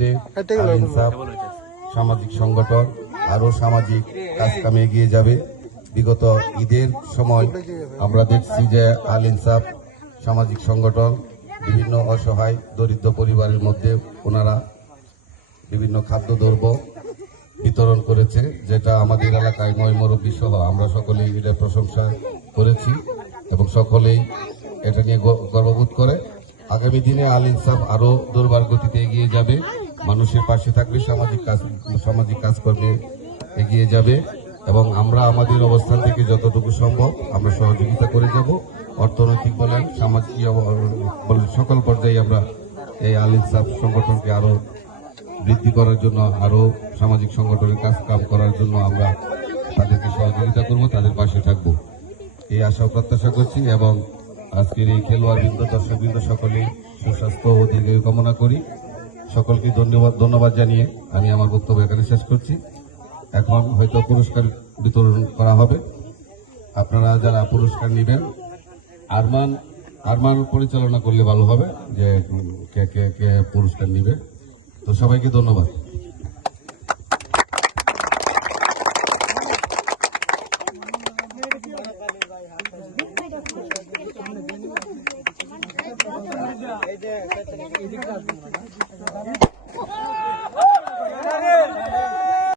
দিনে আল ইনসাফ সামাজিক সংগঠন আরো সামাজিক কাজকামে এগিয়ে যাবে। বিগত ঈদের সময় আমরা দেখছি যে আল ইনসাফ সামাজিক সংগঠন বিভিন্ন অসহায় দরিদ্র পরিবারের মধ্যে ওনারা বিভিন্ন খাদ্যদ্রব্য বিতরণ করেছে, যেটা আমাদের এলাকায় নয় মুরব্বী সহ আমরা সকলেই এটা প্রশংসা করেছি এবং সকলেই এটা নিয়ে গর্ববোধ করে। আগামী দিনে আল ইনসাফ আরো দুর্বার গতিতে এগিয়ে যাবে, মানুষের পাশে থাকবে, সামাজিক কাজকর্মে এগিয়ে যাবে এবং আমরা আমাদের অবস্থান থেকে যতটুকু সম্ভব আমরা সহযোগিতা করে যাব। অর্থনৈতিক বলেন, সামাজিক বলেন, সকল পর্যায়ে আমরা এই আল ইনসাফ সংগঠনকে আরো বৃদ্ধি করার জন্য, আরো সামাজিক সংগঠনের কাম করার জন্য আমরা তাদেরকে সহযোগিতা করব, তাদের পাশে থাকব, এই আশা প্রত্যাশা করছি। এবং আজকের এই খেলোয়াড়বৃন্দ, দর্শকবৃন্দ সকলেই সুস্বাস্থ্য ও দীর্ঘায়ু কামনা করি। সকলকে ধন্যবাদ জানিয়ে আমি আমার বক্তব্য এখানে শেষ করছি। এখন হয়তো পুরস্কার বিতরণ করা হবে। আপনারা যারা পুরস্কার নেবেন, আরমান পরিচালনা করলে ভালো হবে যে কে কে কে পুরস্কার নেবে। তো সবাইকে ধন্যবাদ। এই যে